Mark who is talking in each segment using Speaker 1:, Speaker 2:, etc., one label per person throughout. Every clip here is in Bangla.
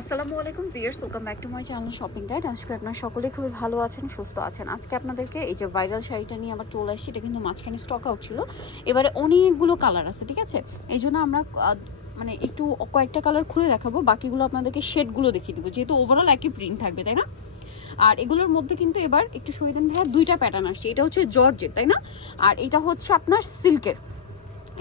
Speaker 1: আসসালামু আলাইকুম viewers welcome back to my channel shopping guide আজকে আপনারা সকলে খুবই ভালো আছেন, সুস্থ আছেন। আজকে আপনাদেরকে এই যে ভাইরাল শাড়িটা নিয়ে আমার চলে আসছি, এটা কিন্তু মাঝখানে স্টক আউট ছিল। এবারে অনেকগুলো কালার আছে, ঠিক আছে? এই জন্য আমরা মানে একটু কয়েকটা কালার খুলে দেখাবো, বাকিগুলো আপনাদেরকে শেডগুলো দেখিয়ে দেবো, যেহেতু ওভারঅল একই প্রিন্ট থাকবে, তাই না? আর এগুলোর মধ্যে কিন্তু এবার একটু শহীদান ভাইয়া, দুইটা প্যাটার্ন আসছে, এটা হচ্ছে জর্জের তাই না? আর এটা হচ্ছে আপনার সিল্কের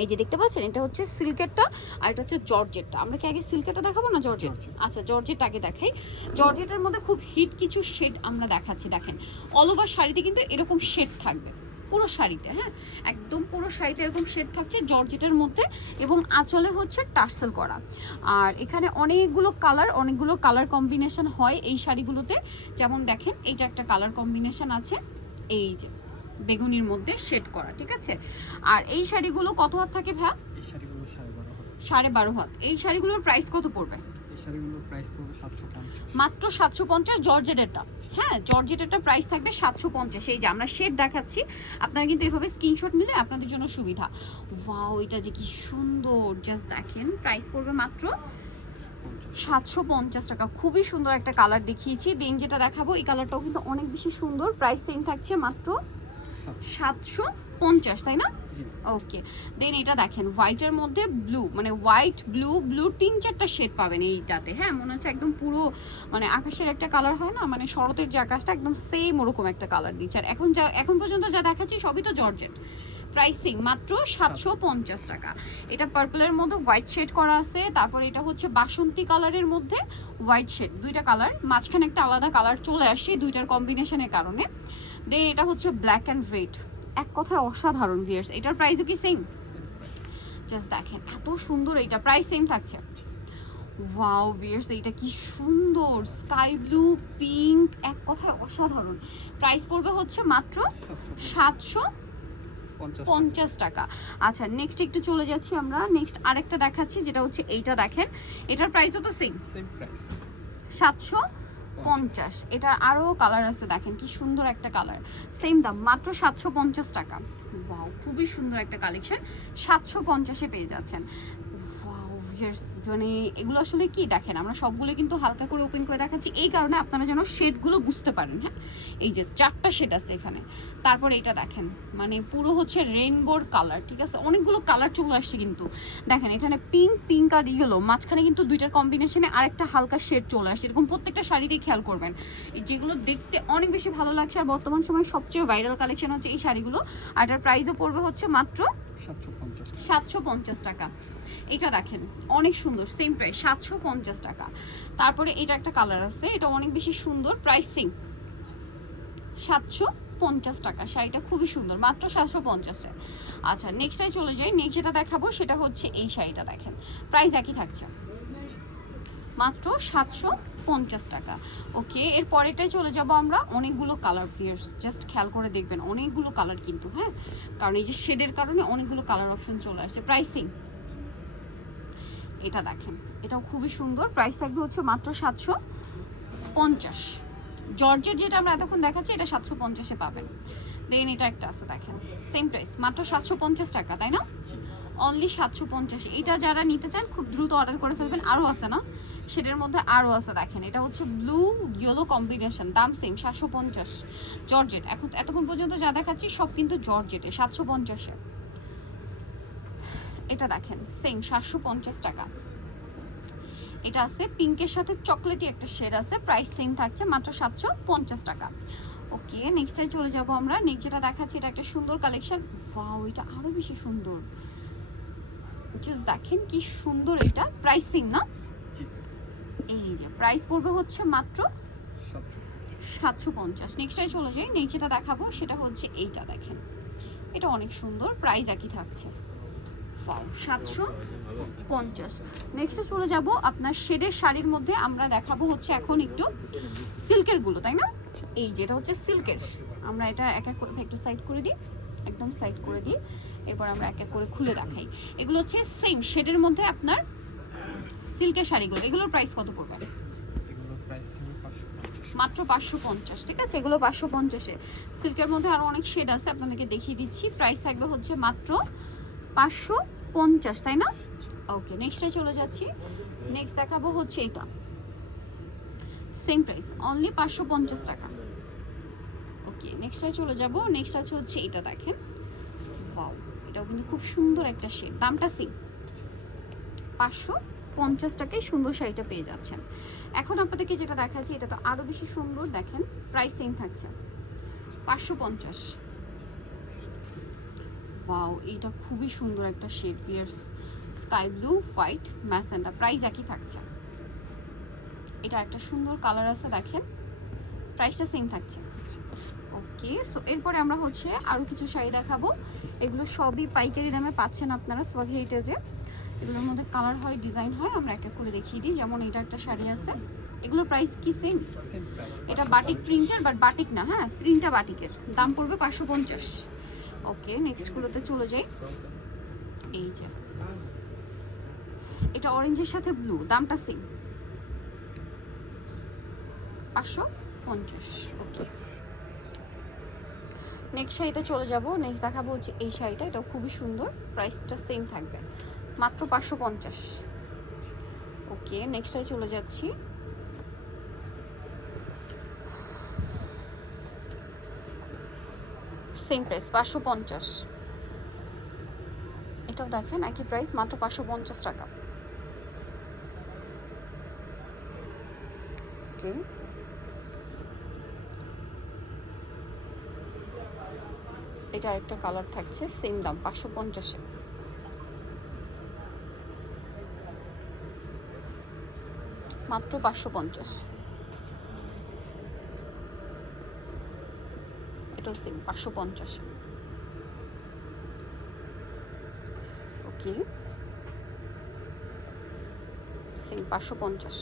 Speaker 1: এই যে দেখতে পাচ্ছেন এটা হচ্ছে সিল্কেরটা আর এটা হচ্ছে জর্জেটটা। আমরা কি আগে সিল্কেরটা দেখাবো না জর্জেট? আচ্ছা জর্জেট আগে দেখাই। জর্জেটের মধ্যে খুব হিট কিছু শেড আমরা দেখাচ্ছি দেখেন। অল ওভার শাড়িতে কিন্তু এরকম শেড থাকবে পুরো শাড়িতে হ্যাঁ? একদম পুরো শাড়িতে এরকম শেড থাকছে জর্জেটের মধ্যে এবং আঁচলে হচ্ছে টার্সেল করা। আর এখানে অনেকগুলো কালার অনেকগুলো কালার কম্বিনেশন হয় এই শাড়িগুলোতে। যেমন দেখেন এইটা একটা কালার কম্বিনেশন আছে এই যে। বেগুনির মধ্যে শেড করা ঠিক আছে? আর এই শাড়িগুলো কত হাত থাকে ভ্যা
Speaker 2: সাড়ে বারো
Speaker 1: হাত। এই শাড়িগুলোর প্রাইস কত পড়বে? মাত্র সাতশো পঞ্চাশ জর্জেটেরটা। হ্যাঁ জর্জেটেরটা প্রাইস থাকবে সাতশো পঞ্চাশ। এই যে আমরা শেড দেখাচ্ছি আপনারা কিন্তু এভাবে স্ক্রিনশট নিলে আপনাদের জন্য সুবিধা। ওয়াও এটা যে কি সুন্দর! জাস্ট দেখেন প্রাইস পড়বে মাত্র সাতশো পঞ্চাশ টাকা। খুবই সুন্দর একটা কালার দেখিয়েছি। দেন যেটা দেখাবো এই কালারটাও কিন্তু অনেক বেশি সুন্দর। প্রাইস সেম থাকছে মাত্র সাতশো পঞ্চাশ তাই না? ওকে। দেন এটা দেখেন হোয়াইটের মধ্যে ব্লু মানে হোয়াইট ব্লু ব্লু তিন চারটা শেড পাবেন এইটাতে। হ্যাঁ মনে হচ্ছে একদম পুরো মানে আকাশের একটা কালার হয় না? মানে শরতের যে আকাশটা একদম সেম ওরকম একটা কালার দিচ্ছে। আর এখন যা এখন পর্যন্ত যা দেখাচ্ছি সবই তো জর্জেট। প্রাইসিং মাত্র সাতশো পঞ্চাশ টাকা। এটা পার্পলের মধ্যে হোয়াইট শেড করা আছে। তারপর এটা হচ্ছে বাসন্তী কালারের মধ্যে হোয়াইট শেড দুইটা কালার মাঝখানে একটা আলাদা কালার চলে আসে দুইটার কম্বিনেশনের কারণে। দেন এটা হচ্ছে ব্ল্যাক অ্যান্ড রেড এক কথায় অসাধারণ ভিয়ার্স এটার প্রাইসও কি সেম জাস্ট দেখেন এত সুন্দর এইটা প্রাইস সেম থাকছে। ওয়াও ভিয়ার্স এইটা কি সুন্দর। স্কাই ব্লু পিঙ্ক এক কথায় অসাধারণ। প্রাইস পড়বে হচ্ছে মাত্র সাতশো
Speaker 2: পঞ্চাশ
Speaker 1: পঞ্চাশ টাকা। আচ্ছা নেক্সট একটু চলে যাচ্ছি আমরা। নেক্সট আরেকটা দেখাচ্ছি যেটা হচ্ছে এইটা দেখেন। এটার প্রাইসও তো সেম
Speaker 2: সেম প্রাইস
Speaker 1: সাতশো পঞ্চাশ। এটা আরও কালার আছে, দেখেন কি সুন্দর একটা কালার সেম দাম, মাত্র সাতশো পঞ্চাশ টাকা। খুবই সুন্দর একটা কালেকশন সাতশো পঞ্চাশে পেয়ে যাচ্ছেন। ভিয়ার্স মানে এগুলো আসলে কি দেখেন আমরা সবগুলো কিন্তু হালকা করে ওপেন করে দেখাচ্ছি। এই কারণে আপনারা যেন শেডগুলো বুঝতে পারেন হ্যাঁ? এই যে চারটা শেড আছে এখানে। তারপর এটা দেখেন মানে পুরো হচ্ছে রেইনবোর কালার ঠিক আছে? অনেকগুলো কালার চলে আসছে কিন্তু। দেখেন এখানে পিঙ্ক পিঙ্ক আর ইয়েলো মাঝখানে কিন্তু দুইটার কম্বিনেশনে আরেকটা হালকা শেড চলে আসছে। এরকম প্রত্যেকটা শাড়িতেই খেয়াল করবেন। যেগুলো দেখতে অনেক বেশি ভালো লাগছে আর বর্তমান সময় সবচেয়ে ভাইরাল কালেকশন হচ্ছে এই শাড়িগুলো। আর এটার প্রাইসও পড়বে হচ্ছে মাত্র
Speaker 2: সাতশো পঞ্চাশ
Speaker 1: টাকা। এটা দেখেন, অনেক সুন্দর সেম প্রাইস সাতশো পঞ্চাশ টাকা। তারপরে এটা একটা কালার আছে, এটা অনেক বেশি সুন্দর প্রাইস সেম সাতশো পঞ্চাশ টাকা, শাড়িটা খুবই সুন্দর, মাত্র সাতশো পঞ্চাশে। আচ্ছা নেক্সটে চলে যাই নেক্সট যেটা দেখাবো সেটা হচ্ছে এই শাড়িটা দেখেন প্রাইস একই থাকছে। মাত্র সাতশো পঞ্চাশ টাকা। ওকে, এর পরেরটাই চলে যাব আমরা, অনেকগুলো কালার ফিয়ার্স জাস্ট খেয়াল করে দেখবেন, অনেকগুলো কালার কিন্তু হ্যাঁ? কারণ এই যে শেডের কারণে অনেকগুলো কালার অপশন চলে আসছে প্রাইসিং এটা দেখেন। এটাও খুবই সুন্দর। প্রাইস থাকবে হচ্ছে মাত্র সাতশো পঞ্চাশ। জর্জের যেটা আমরা এতক্ষণ দেখাচ্ছি, এটা সাতশো পঞ্চাশে পাবেন। দেন এটা একটা আছে, দেখেন। সেম প্রাইস মাত্র সাতশো পঞ্চাশ টাকা, তাই না? অনলি সাতশো পঞ্চাশ। এটা যারা নিতে চান, খুব দ্রুত অর্ডার করে ফেলবেন। আরও আছে না? সেটার মধ্যে আরও আছে, দেখেন। এটা হচ্ছে ব্লু ইয়েলো কম্বিনেশন দাম সেম সাতশো পঞ্চাশ। জর্জেট এখন এতক্ষণ পর্যন্ত যা দেখাচ্ছি, সব কিন্তু জর্জেটে সাতশো পঞ্চাশে এটা দেখেন সেম সাতশো পঞ্চাশ টাকা। এটা আছে পিঙ্কের সাথে চকলেটি একটা শেড আছে প্রাইস সেম থাকছে মাত্র সাতশো পঞ্চাশ টাকা। ওকে নেক্সটটাই চলে যাব আমরা। নেক্সট যেটা দেখাচ্ছি এটা একটা সুন্দর কালেকশন ওয়াও এটা আরও বেশি সুন্দর। জাস্ট দেখেন কি সুন্দর এটা। প্রাইস প্রাইসিং
Speaker 2: না?
Speaker 1: এই যে প্রাইস পড়বে হচ্ছে মাত্র
Speaker 2: সাতশো
Speaker 1: সাতশো পঞ্চাশ নেক্সটটাই চলে যাই। নেক্সট যেটা দেখাবো সেটা হচ্ছে এইটা দেখেন। এটা অনেক সুন্দর। প্রাইস একই থাকছে। সাতশো পঞ্চাশ। নেক্সটে চলে যাব আপনার শেডের শাড়ির মধ্যে। আমরা দেখাবো হচ্ছে এখন একটু সিল্কেরগুলো তাই না? এই যেটা হচ্ছে সিল্কের। আমরা এটা এক এক করে একটু সাইড করে দিই একদম সাইড করে দিই। এরপর আমরা এক এক করে খুলে দেখাই। এগুলো হচ্ছে সেম শেডের মধ্যে আপনার সিল্কের শাড়িগুলো। এগুলোর প্রাইস কত পড়বে? মাত্র পাঁচশো পঞ্চাশ ঠিক আছে? এগুলো পাঁচশো পঞ্চাশে। সিল্কের মধ্যে আরও অনেক শেড আছে আপনাদেরকে দেখিয়ে দিচ্ছি। প্রাইস থাকবে হচ্ছে মাত্র পাঁচশো পঞ্চাশ, তাই না? ওকে নেক্সটে চলে যাচ্ছি। নেক্সট দেখাবো হচ্ছে এটা। সেম প্রাইস অনলি পাঁচশো পঞ্চাশ টাকা। ওকে নেক্সটটায় চলে যাব। নেক্সট আছে হচ্ছে এটা, দেখেন। ওয়াও এটাও কিন্তু খুব সুন্দর একটা শেড দামটা সেম পাঁচশো পঞ্চাশ টাকায় সুন্দর শাড়িটা পেয়ে যাচ্ছেন। এখন আপনাদেরকে যেটা দেখাচ্ছি, এটা তো আরও বেশি সুন্দর, দেখেন। প্রাইস সেম থাকছে। পাঁচশো পঞ্চাশ। ওয়াও এইটা খুবই সুন্দর একটা shade viewers sky blue white magenta price একই থাকছে। এটা একটা সুন্দর কালার আছে দেখেন। প্রাইসটা সেম থাকছে। ওকে সো এরপরে আমরা হচ্ছে আরও কিছু শাড়ি দেখাবো। এগুলো সবই পাইকারি দামে পাচ্ছেন আপনারা সোয়াগ হেরিটেজে এগুলোর মধ্যে কালার হয় ডিজাইন হয় আমরা এক এক করে দেখিয়ে দিই। যেমন এটা একটা শাড়ি আছে। এগুলোর প্রাইস কি সেম এটা বাটিক প্রিন্টের বাট বাটিক না হ্যাঁ? প্রিন্টটা বাটিকের দাম পড়বে পাঁচশো পঞ্চাশ। ওকে নেক্সটগুলোতে চলে যাই। এই যে। এটা অরেঞ্জের সাথে ব্লু দামটা সেম পাঁচশো পঞ্চাশ ওকে নেক্সট শাড়িতে চলে যাব। নেক্সট দেখাবো হচ্ছে এই শাড়িটা। এটা খুবই সুন্দর। প্রাইসটা সেম থাকবে। মাত্র পাঁচশো পঞ্চাশ। ওকে নেক্সটটায় চলে যাচ্ছি। সেম প্রাইস পাঁচশো পঞ্চাশ। এটাও দেখেন, একই প্রাইস মাত্র পাঁচশো পঞ্চাশ টাকা। এটা আরেকটা কালার থাকছে সেম দাম, পাঁচশো পঞ্চাশে। মাত্র পাঁচশো পঞ্চাশ। এটাও সেম পাঁচশো পঞ্চাশ। ওকে। সেম পাঁচশো পঞ্চাশ।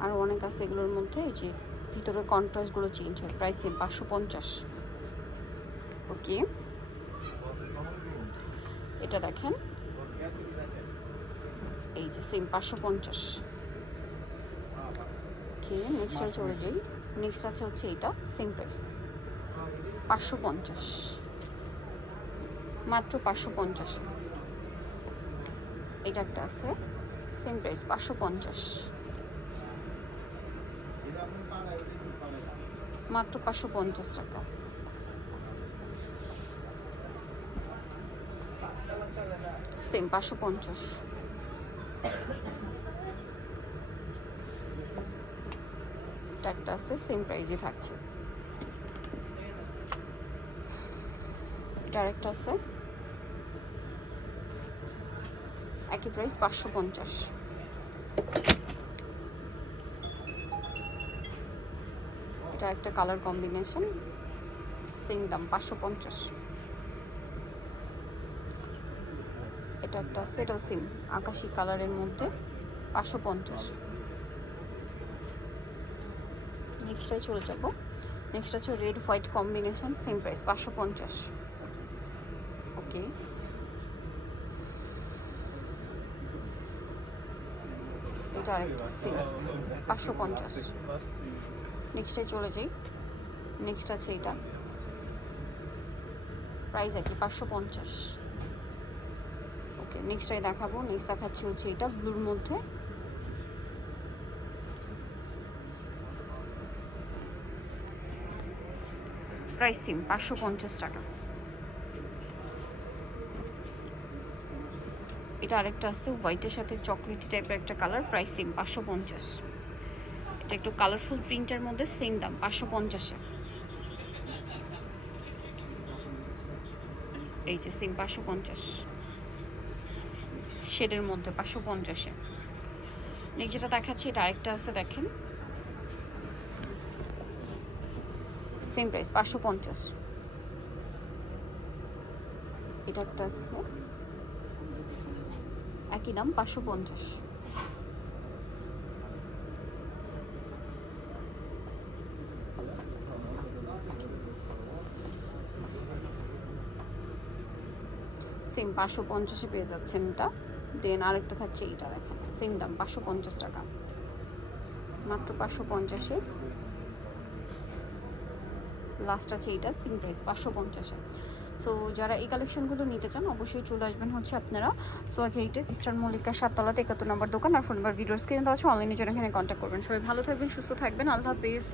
Speaker 1: আর অনেক আছে এগুলোর মধ্যে এই যে ভিতরে কন্ট্রাস্টগুলো চেঞ্জ হয় প্রায় সেম পাঁচশো পঞ্চাশ। ওকে। এটা দেখেন। এই যে সেম পাঁচশো পঞ্চাশ। ওকে নেক্সট চলে যাই। নেক্সট আছে হচ্ছে এটা সেম প্রাইস পাঁচশো পঞ্চাশ। মাত্র পাঁচশো পঞ্চাশ। এটা একটা আছে সেম প্রাইস পাঁচশো পঞ্চাশ। মাত্র পাঁচশো পঞ্চাশ টাকা। সেম পাঁচশো পঞ্চাশ। এটা একটা আছে সেম প্রাইজে থাকছে। এটা আরেকটা আছে। একই প্রাইস পাঁচশো পঞ্চাশ। এটা একটা কালার কম্বিনেশন সেম দাম, পাঁচশো পঞ্চাশ। এটা একটা এটাও সেম আকাশি কালারের মধ্যে পাঁচশো পঞ্চাশ। নেক্সটটাই চলে যাব। নেক্সট আছে red white combination same price পাঁচশো পঞ্চাশ। ওকে। এটা আরেকটা সেম পাঁচশো পঞ্চাশ। নেক্সটে চলে যাই। নেক্সট আছে এটা। প্রাইস একই, পাঁচশো পঞ্চাশ। ওকে, নেক্সটটাই দেখাবো। নেক্সট দেখাচ্ছি হচ্ছে এটা, ব্লুর মধ্যে। প্রাইস সিম পাঁচশো পঞ্চাশ টাকা। এটা আরেকটা আছে, হোয়াইটের সাথে চকলেটি টাইপের একটা কালার, প্রাইস সেম পাঁচশো পঞ্চাশ। এটা একটু কালারফুল প্রিন্টের মধ্যে, সেম দাম, পাঁচশো পঞ্চাশে এই যে, সেম পাঁচশো পঞ্চাশ। শেডের মধ্যে পাঁচশো পঞ্চাশে নেক্সট যেটা দেখাচ্ছি, এটা আরেকটা আছে, দেখেন। সেম প্রাইস পাঁচশো পঞ্চাশ। এটা একটা আছে। একই দাম, পাঁচশো পঞ্চাশ। সেম পাঁচশো পঞ্চাশে পেয়ে যাচ্ছেন এটা। দেন আরেকটা থাকছে এইটা, দেখেন। সেম দাম, পাঁচশো পঞ্চাশ টাকা। মাত্র পাঁচশো পঞ্চাশে। লাস্ট আছে এইটা সিম প্রাইস পাঁচশো পঞ্চাশে। সো যারা এই কালেকশনগুলো নিতে চান, অবশ্যই চলে আসবেন হচ্ছে আপনারা সো এইটে সিস্টার মল্লিকা সাততলাতে একাত্তর নম্বর দোকান। আর ফোন নাম্বার ভিডিও স্ক্রিনে দেওয়া আছে অনলাইনে জন্য এখানে কন্ট্যাক্ট করবেন। সবাই ভালো থাকবেন, সুস্থ থাকবেন। আল্লাহ হাফিজ।